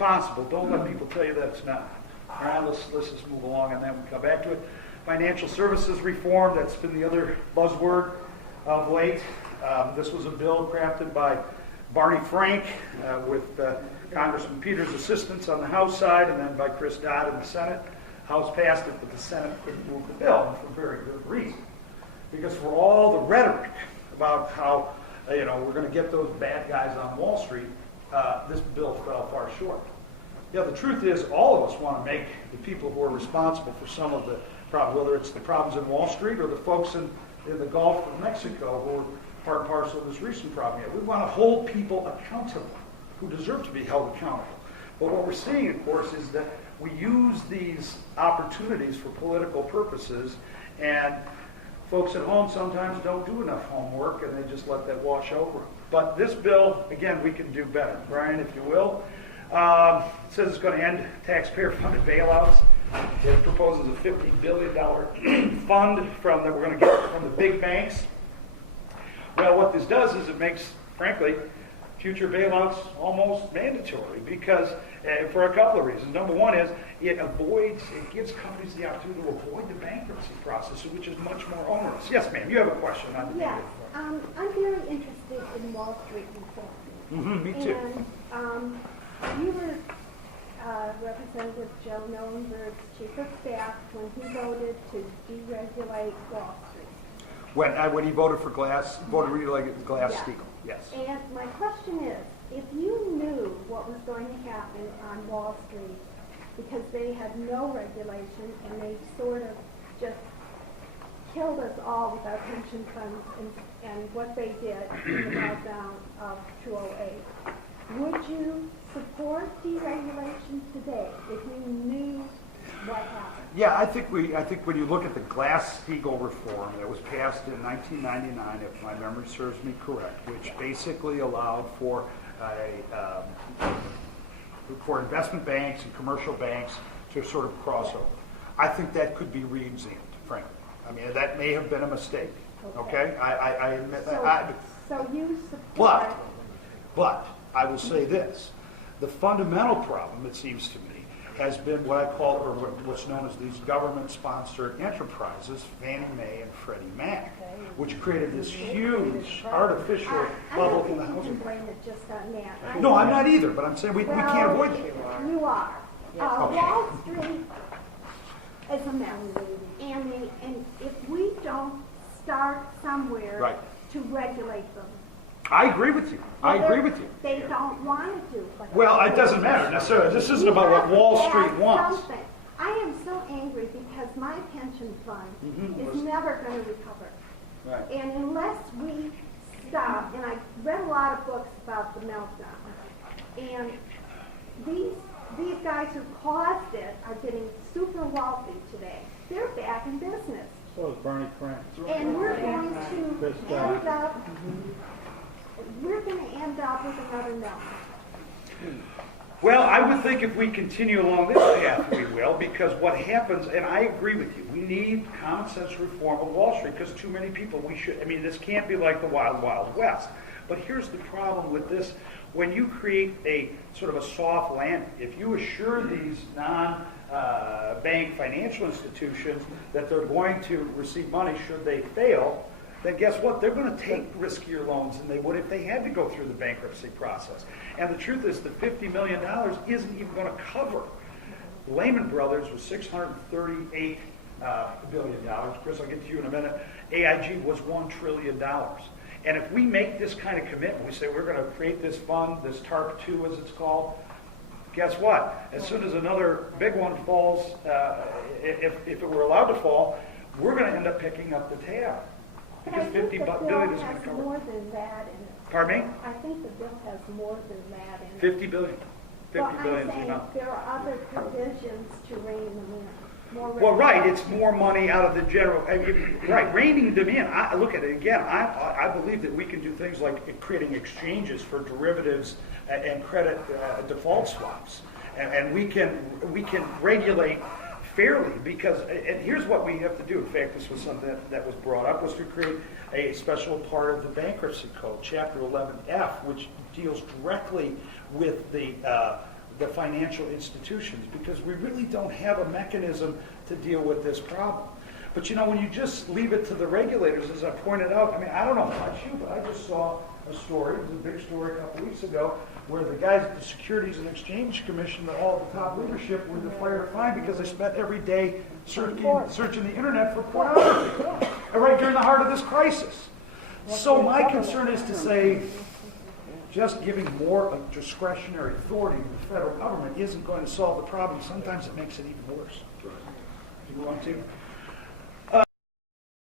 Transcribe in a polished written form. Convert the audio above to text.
possible. Don't let people tell you that it's not. All right, let's just move along and then we come back to it. Financial services reform, that's been the other buzzword of late. This was a bill crafted by Barney Frank with Congressman Peters' assistance on the House side, and then by Chris Dodd in the Senate. House passed it, but the Senate couldn't move the bill, and for very good reason. Because for all the rhetoric about how we're going to get those bad guys on Wall Street, this bill fell far short. Yeah, the truth is, all of us want to make the people who are responsible for some of the problems, whether it's the problems in Wall Street or the folks in the Gulf of Mexico who are part and parcel of this recent problem. Yeah, we want to hold people accountable who deserve to be held accountable. But what we're seeing, of course, is that we use these opportunities for political purposes, and folks at home sometimes don't do enough homework, and they just let that wash over them. But this bill, again, we can do better. Brian, if you will. It says it's going to end taxpayer-funded bailouts. It proposes a $50 billion fund that we're going to get from the big banks. Well, what this does is it makes, frankly, future bailouts almost mandatory because, for a couple of reasons. Number one is it gives companies the opportunity to avoid the bankruptcy process, which is much more onerous. Yes, ma'am, you have a question. Yes, I'm very interested in Wall Street reform. Me too. And you were Representative Joe Nolenberg's chief of staff when he voted to deregulate Wall Street. When he voted for Glass-Steagall, yes. And my question is, if you knew what was going to happen on Wall Street, because they had no regulation and they sort of just killed us all with our pension funds and what they did in the meltdown of 2008, would you support deregulation today if you knew what happened? Yeah, I think when you look at the Glass-Steagall reform that was passed in 1999, if my memory serves me correct, which basically allowed for investment banks and commercial banks to sort of cross over. I think that could be re-examined, frankly. I mean, that may have been a mistake. Okay, I admit that. So you support. But I will say this: the fundamental problem, it seems to me, has been what I call, or what's known as these government-sponsored enterprises, Fannie Mae and Freddie Mac, which created this huge artificial bubble in the housing market. I don't think you can blame it just on that. No, I'm not either, but I'm saying we can't avoid that. You are. Wall Street is a mess. And if we don't start somewhere to regulate them, I agree with you. They don't want to do. Well, it doesn't matter necessarily. This isn't about what Wall Street wants. Something. I am so angry because my pension fund is never going to recover. Right. And unless we stop, and I read a lot of books about the meltdown, and these guys who caused it are getting super wealthy today. They're back in business. So is Barney Frank. And we're going to end up with another meltdown. Well, I would think if we continue along this path, we will, because what happens, and I agree with you, we need common sense reform of Wall Street, because too many people, this can't be like the Wild Wild West. But here's the problem with this. When you create a sort of a soft landing, if you assure these non-bank financial institutions that they're going to receive money should they fail, then guess what? They're going to take riskier loans than they would if they had to go through the bankruptcy process. And the truth is the $50 million isn't even going to cover. Lehman Brothers was $638 billion. Chris, I'll get to you in a minute. AIG was $1 trillion. And if we make this kind of commitment, we say we're going to create this fund, this TARP 2 as it's called, guess what? As soon as another big one falls, if it were allowed to fall, we're going to end up picking up the tab. Because $50 billion is going to cover. More than that in it. Pardon me? I think the bill has more than that in it. $50 billion. $50 billion is enough. There are other provisions to rein them in. Well, right, it's more money out of the general. Right, reining them in. Look at it again. I believe that we can do things like creating exchanges for derivatives and credit default swaps, and we can regulate fairly, because, and here's what we have to do. In fact, this was something that was brought up, was to create a special part of the bankruptcy code, Chapter 11F, which deals directly with the the financial institutions, because we really don't have a mechanism to deal with this problem. But you know, when you just leave it to the regulators, as I pointed out, I mean, I don't know about you, but I just saw a story, it was a big story a couple weeks ago, where the guys at the Securities and Exchange Commission, that all the top leadership were fired a fine because they spent every day searching the internet for pornography, right during the heart of this crisis. So my concern is to say, just giving more discretionary authority to the federal government isn't going to solve the problem. Sometimes it makes it even worse. Do you want to?